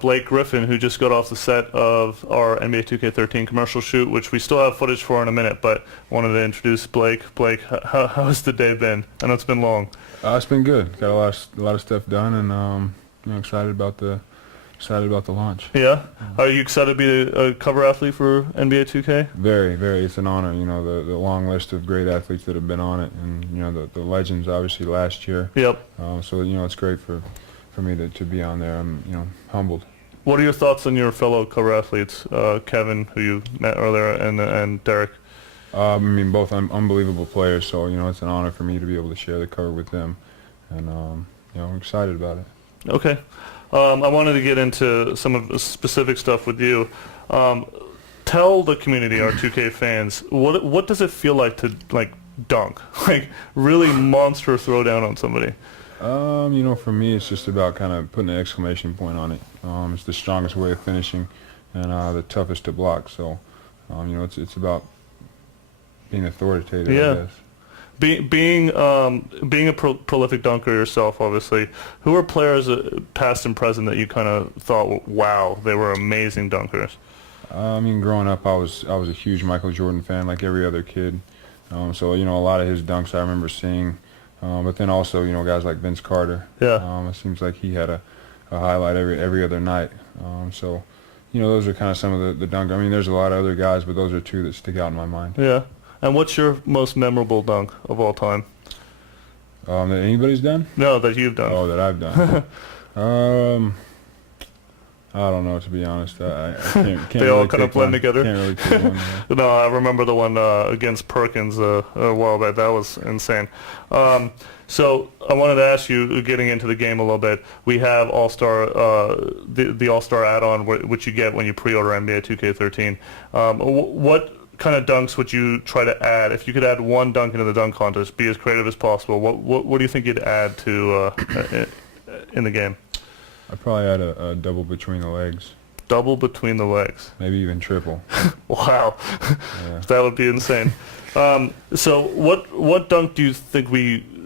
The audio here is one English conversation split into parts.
Blake Griffin, who just got off the set of our NBA 2K13 commercial shoot, which we still have footage for in a minute, but wanted to introduce Blake. Blake, how has the day been? I know it's been long. It's been good. Got a lot of stuff done, and excited about the launch. Yeah. Are you excited to be a cover athlete for NBA 2K? Very, very. It's an honor. You know, the long list of great athletes that have been on it, and you know the legends obviously last year. Yep. So you know it's great for me to be on there. I'm humbled. What are your thoughts on your fellow cover athletes, Kevin, who you met earlier, and Derek? I mean, both unbelievable players. So you know it's an honor for me to be able to share the cover with them, and I'm excited about it. Okay. I wanted to get into some of the specific stuff with you. Tell the community, our 2K fans, what does it feel like to dunk, really monster throwdown on somebody? For me, it's just about kind of putting an exclamation point on it. It's the strongest way of finishing, and the toughest to block. So, it's about being authoritative. Yeah. I guess. Being a prolific dunker yourself, obviously, who are players past and present that you kind of thought, wow, they were amazing dunkers? Growing up, I was a huge Michael Jordan fan, like every other kid. So a lot of his dunks I remember seeing. But then also, guys like Vince Carter. Yeah. It seems like he had a highlight every other night. So, those are kind of some of the dunk. I mean, there's a lot of other guys, but those are two that stick out in my mind. Yeah. And what's your most memorable dunk of all time? That anybody's done? No, that you've done. Oh, that I've done. I don't know, to be honest. I can't they really all kind of blend one. together. Can't really take one. Yeah. No, I remember the one against Perkins a while back. That was insane. So I wanted to ask you, getting into the game a little bit, we have All-Star, the All-Star add-on, which you get when you pre-order NBA 2K13. What kind of dunks would you try to add? If you could add one dunk into the dunk contest, be as creative as possible, what do you think you'd add to in the game? I'd probably add a double between the legs. Double between the legs. Maybe even triple. Wow. Yeah. That would be insane. So what dunk do you think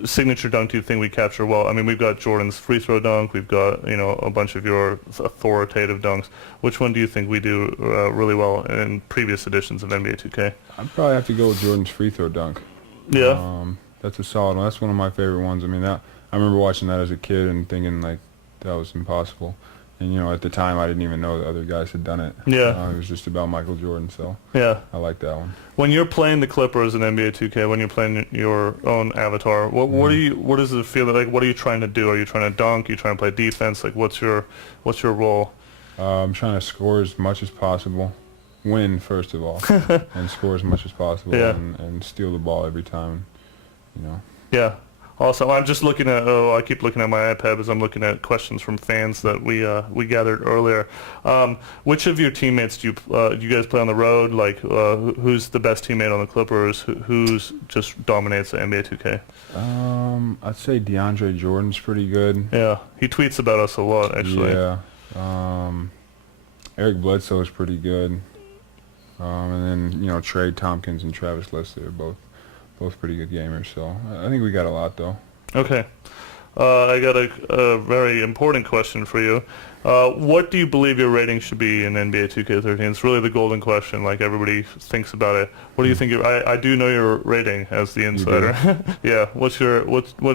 signature dunk do you think we capture well? I mean, we've got Jordan's free throw dunk. We've got, a bunch of your authoritative dunks. Which one do you think we do really well in previous editions of NBA 2K? I'd probably have to go with Jordan's free throw dunk. Yeah. That's a solid one. That's one of my favorite ones. I mean, I remember watching that as a kid and thinking, that was impossible. And, at the time, I didn't even know the other guys had done it. Yeah. It was just about Michael Jordan, so yeah, I like that one. When you're playing the Clippers in NBA 2K, when you're playing your own avatar, what does it feel like? What are you trying to do? Are you trying to dunk? Are you trying to play defense? What's your role? I'm trying to score as much as possible, win first of all, and score as much as possible, Yeah. and steal the ball every time, Yeah. Awesome. I'm just looking at. I keep looking at my iPad as I'm looking at questions from fans that we gathered earlier. Which of your teammates do you guys play on the road? Who's the best teammate on the Clippers? Who's just dominates the NBA 2K? I'd say DeAndre Jordan's pretty good. Yeah, he tweets about us a lot, actually. Yeah. Eric Bledsoe is pretty good. And then Trey Tompkins and Travis Leslie are both pretty good gamers, so I think we got a lot, though. Okay. I got a very important question for you. What do you believe your rating should be in NBA 2K13? It's really the golden question, everybody thinks about it. What do you think I do know your rating as the insider. Yeah. What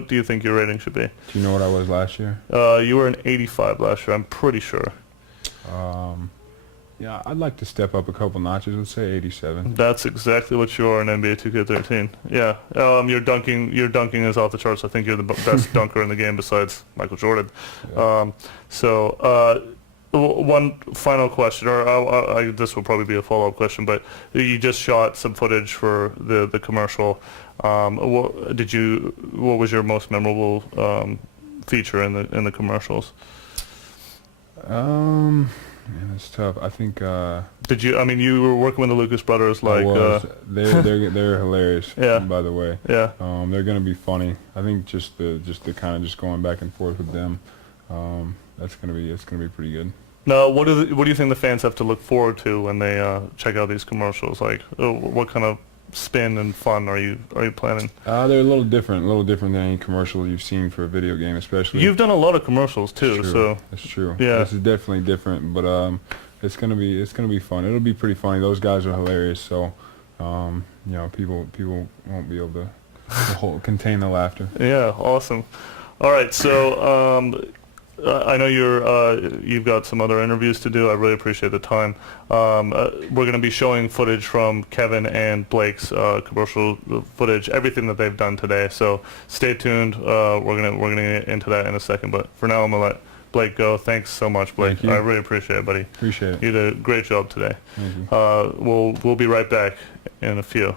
do you think your rating should be? Do you know what I was last year? You were an 85 last year, I'm pretty sure. Yeah, I'd like to step up a couple notches. Let's say 87. That's exactly what you are in NBA 2K13. Yeah. Your dunking is off the charts. I think you're the best dunker in the game besides Michael Jordan. Yeah. One final question, or this will probably be a follow-up question, but you just shot some footage for the commercial. What was your most memorable feature in the commercials? Man, it's tough. I think. Did you? I mean, you were working with the Lucas brothers, they're hilarious. Yeah. By the way. Yeah. They're gonna be funny. I think just the kind of just going back and forth with them. It's gonna be pretty good. Now, what do you think the fans have to look forward to when they check out these commercials? What kind of spin and fun are you planning? They're a little different than any commercial you've seen for a video game, especially. You've done a lot of commercials too, so that's true. Yeah, this is definitely different, but it's gonna be fun. It'll be pretty funny. Those guys are hilarious, so you know, people won't be able to contain the laughter. Yeah, awesome. All right, so I know you've got some other interviews to do. I really appreciate the time. We're going to be showing footage from Kevin and Blake's commercial footage, everything that they've done today. So stay tuned. We're gonna get into that in a second. But for now, I'm gonna let Blake go. Thanks so much, Blake. Thank you. I really appreciate it, buddy. Appreciate it. You did a great job today. Thank you. We'll be right back in a few.